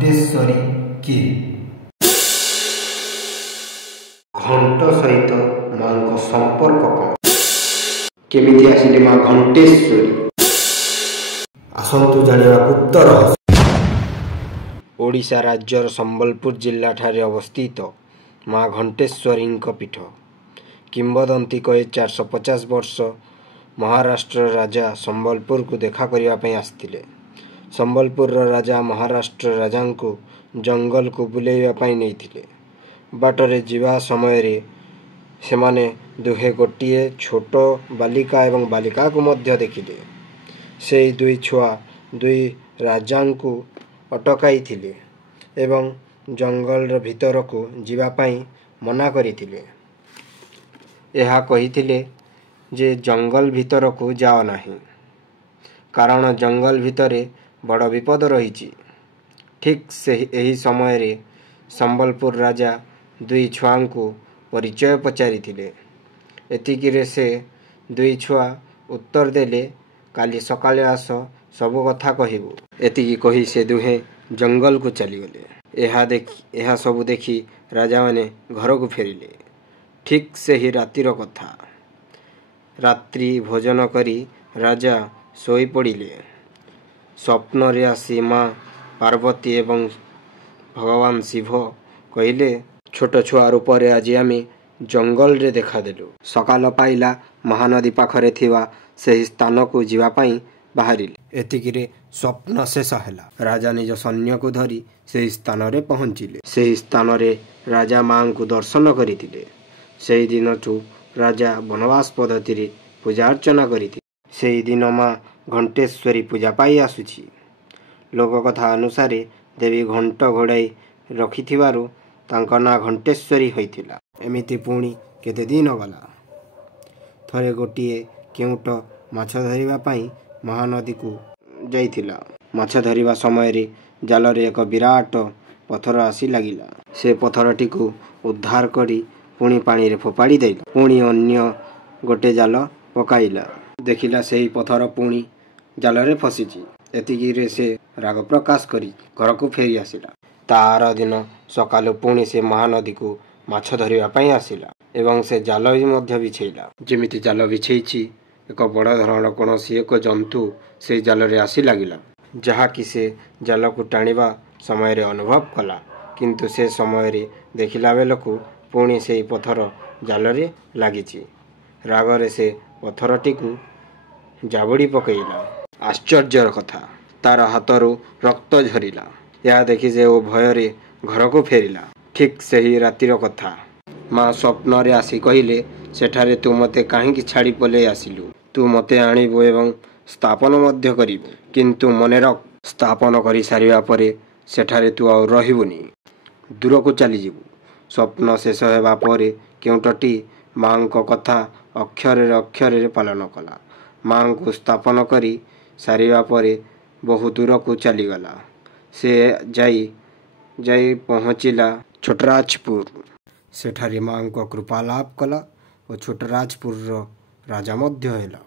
ଘଣ୍ଟେଶ୍ୱରୀ କିଏ? ଘଣ୍ଟ ସହିତ ମାଙ୍କ ସମ୍ପର୍କ କ'ଣ? କେମିତି ଆସିଲେ ମା ଘଣ୍ଟେଶ୍ୱରୀ? ଆସନ୍ତୁ ଜାଣିବା ଗୁପ୍ତ ରହସ୍ୟ। ଓଡ଼ିଶା ରାଜ୍ୟର ସମ୍ବଲପୁର ଜିଲ୍ଲାଠାରେ ଅବସ୍ଥିତ ମା ଘଣ୍ଟେଶ୍ୱରୀଙ୍କ ପୀଠ। କିମ୍ବଦନ୍ତୀ କହେ 450 ବର୍ଷ ମହାରାଷ୍ଟ୍ରର ରାଜା ସମ୍ବଲପୁରକୁ ଦେଖା କରିବା ପାଇଁ ଆସିଥିଲେ। ସମ୍ବଲପୁରର ରାଜା ମହାରାଷ୍ଟ୍ର ରାଜାଙ୍କୁ ଜଙ୍ଗଲକୁ ବୁଲେଇବା ପାଇଁ ନେଇଥିଲେ। ବାଟରେ ଯିବା ସମୟରେ ସେମାନେ ଦୁହେଁ ଗୋଟିଏ ଛୋଟ ବାଲିକା ଏବଂ ବାଲିକାକୁ ମଧ୍ୟ ଦେଖିଲେ। ସେହି ଦୁଇ ଛୁଆ ଦୁଇ ରାଜାଙ୍କୁ ଅଟକାଇଥିଲେ ଏବଂ ଜଙ୍ଗଲର ଭିତରକୁ ଯିବା ପାଇଁ ମନା କରିଥିଲେ। ଏହା କହିଥିଲେ ଯେ ଜଙ୍ଗଲ ଭିତରକୁ ଯାଅ ନାହିଁ, କାରଣ ଜଙ୍ଗଲ ଭିତରେ ବଡ଼ ବିପଦ ରହିଛି। ଠିକ୍ ଏହି ସମୟରେ ସମ୍ବଲପୁର ରାଜା ଦୁଇ ଛୁଆଙ୍କୁ ପରିଚୟ ପଚାରିଥିଲେ। ଏତିକିରେ ସେ ଦୁଇ ଛୁଆ ଉତ୍ତର ଦେଲେ, କାଲି ସକାଳେ ଆସ, ସବୁ କଥା କହିବୁ। ଏତିକି କହି ସେ ଦୁହେଁ ଜଙ୍ଗଲକୁ ଚାଲିଗଲେ। ଏହା ସବୁ ଦେଖି ରାଜାମାନେ ଘରକୁ ଫେରିଲେ। ଠିକ୍ ସେହି ରାତିର କଥା। ରାତ୍ରି ଭୋଜନ କରି ରାଜା ଶୋଇପଡ଼ିଲେ। ସ୍ୱପ୍ନରେ ଆସି ମା ପାର୍ବତୀ ଏବଂ ଭଗବାନ ଶିବ କହିଲେ, ଛୋଟ ଛୁଆ ରୂପରେ ଆଜି ଆମେ ଜଙ୍ଗଲରେ ଦେଖାଦେଲୁ। ସକାଳ ପାଇଲା ମହାନଦୀ ପାଖରେ ଥିବା ସେହି ସ୍ଥାନକୁ ଯିବା ପାଇଁ ବାହାରିଲେ। ଏତିକିରେ ସ୍ୱପ୍ନ ଶେଷ ହେଲା। ରାଜା ନିଜ ସୈନ୍ୟକୁ ଧରି ସେହି ସ୍ଥାନରେ ପହଞ୍ଚିଲେ। ସେହି ସ୍ଥାନରେ ରାଜା ମାଙ୍କୁ ଦର୍ଶନ କରିଥିଲେ। ସେହି ଦିନଠୁ ରାଜା ବନବାସ ପଦ୍ଧତିରେ ପୂଜା ଅର୍ଚ୍ଚନା କରିଥିଲେ। ସେହି ଦିନ ମା ଘଣ୍ଟେଶ୍ୱରୀ ପୂଜା ପାଇ ଆସୁଛି। ଲୋକକଥା ଅନୁସାରେ ଦେବୀ ଘଣ୍ଟ ଘୋଡ଼ାଇ ରଖିଥିବାରୁ ତାଙ୍କ ନାଁ ଘଣ୍ଟେଶ୍ୱରୀ ହୋଇଥିଲା। ଏମିତି ପୁଣି କେତେ ଦିନ ଗଲା। ଥରେ ଗୋଟିଏ କେଉଁଟ ମାଛ ଧରିବା ପାଇଁ ମହାନଦୀକୁ ଯାଇଥିଲା। ମାଛ ଧରିବା ସମୟରେ ଜାଲରେ ଏକ ବିରାଟ ପଥର ଆସି ଲାଗିଲା। ସେ ପଥରଟିକୁ ଉଦ୍ଧାର କରି ପୁଣି ପାଣିରେ ଫୋପାଡ଼ି ଦେଲା। ପୁଣି ଅନ୍ୟ ଗୋଟିଏ ଜାଲ ପକାଇଲା। ଦେଖିଲା ସେହି ପଥର ପୁଣି ଜାଲରେ ଫସିଛି। ଏତିକିରେ ସେ ରାଗ ପ୍ରକାଶ କରି ଘରକୁ ଫେରି ଆସିଲା। ତା ଆର ଦିନ ସକାଳୁ ପୁଣି ସେ ମହାନଦୀକୁ ମାଛ ଧରିବା ପାଇଁ ଆସିଲା ଏବଂ ସେ ଜାଲ ମଧ୍ୟ ବିଛେଇଲା। ଯେମିତି ଜାଲ ବିଛେଇଛି, ଏକ ବଡ଼ ଧରଣର କୌଣସି ଏକ ଜନ୍ତୁ ସେହି ଜାଲରେ ଆସି ଲାଗିଲା, ଯାହାକି ସେ ଜାଲକୁ ଟାଣିବା ସମୟରେ ଅନୁଭବ କଲା। କିନ୍ତୁ ସେ ସମୟରେ ଦେଖିଲା ବେଳକୁ ପୁଣି ସେହି ପଥର ଜାଲରେ ଲାଗିଛି। ରାଗରେ ସେ ପଥରଟିକୁ ଜାବୁଡ଼ି ପକାଇଲା। ଆଶ୍ଚର୍ଯ୍ୟର କଥା, ତାର ହାତରୁ ରକ୍ତ ଝରିଲା। ଏହା ଦେଖି ସେ ଭୟରେ ଘରକୁ ଫେରିଲା। ଠିକ୍ ସେହି ରାତିର କଥା। ମା ସ୍ୱପ୍ନରେ ଆସି କହିଲେ, ସେଠାରେ ତୁ ମୋତେ କାହିଁକି ଛାଡ଼ି ପଳାଇ ଆସିଲୁ? ତୁ ମୋତେ ଆଣିବୁ ଏବଂ ସ୍ଥାପନ ମଧ୍ୟ କରିବୁ। କିନ୍ତୁ ମନେ ରଖ, ସ୍ଥାପନ କରିସାରିବା ପରେ ସେଠାରେ ତୁ ଆଉ ରହିବୁନି, ଦୂରକୁ ଚାଲିଯିବୁ। ସ୍ୱପ୍ନ ଶେଷ ହେବା ପରେ କେଉଁଟଟି ମାଙ୍କ କଥା ଅକ୍ଷରରେ ଅକ୍ଷରରେ ପାଳନ କଲା। ମାଙ୍କୁ ସ୍ଥାପନ କରି ସାରିବା ପରେ ବହୁ ଦୂରକୁ ଚାଲିଗଲା। ସେ ଯାଇ ପହଞ୍ଚିଲା ଛୋଟରାଜପୁର। ସେଠାରେ ମାଙ୍କ କୃପା ଲାଭ କଲା ଓ ଛୋଟରାଜପୁରର ରାଜା ମଧ୍ୟ ହେଲା।